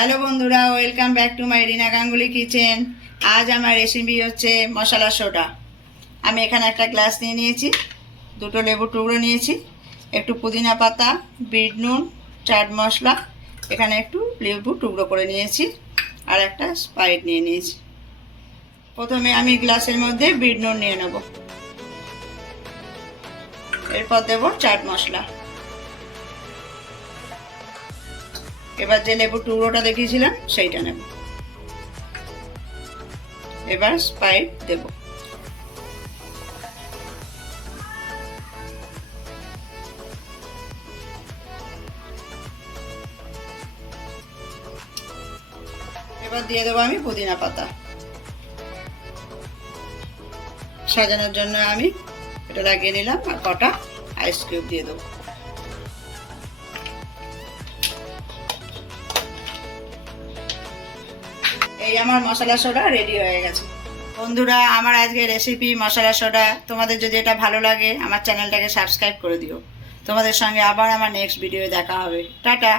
Hello বন্ধুরা, welcome back to my Rina Ganguly kitchen. আজ আমার রেসিপি হচ্ছে মশলা সোডা। আমি এখানে একটা গ্লাস নিয়ে নিয়েছি, দুটো লেবুর টুকরো নিয়েছি, একটু পুদিনা পাতা, বিট নুন, চাট মশলা, এখানে একটু লেবু টুকরো করে নিয়েছি, আর একটা স্প্রাইট নিয়ে নিয়েছি। প্রথমে আমি গ্লাসের মধ্যে বিট নুন নিয়ে নেব, এরপর দেব চাট মশলা, এবার যে লেবুর টুকরোটা দেখিয়েছিলাম সেইটা নেব, এবার স্প্রাইট দেব। এবার দিয়ে দেবো আমি পুদিনা পাতা, সাজানোর জন্য আমি এটা লাগিয়ে নিলাম, আর কটা আইস কিউব দিয়ে দেবো। এই আমার মশলা সোডা রেডি হয়ে গেছে। বন্ধুরা, আমার আজকে রেসিপি মশলা সোডা। তোমাদের যদি এটা ভালো লাগে আমার চ্যানেলটাকে সাবস্ক্রাইব করে দিও। তোমাদের সঙ্গে আবার আমার নেক্সট ভিডিও দেখা হবে। টাটা।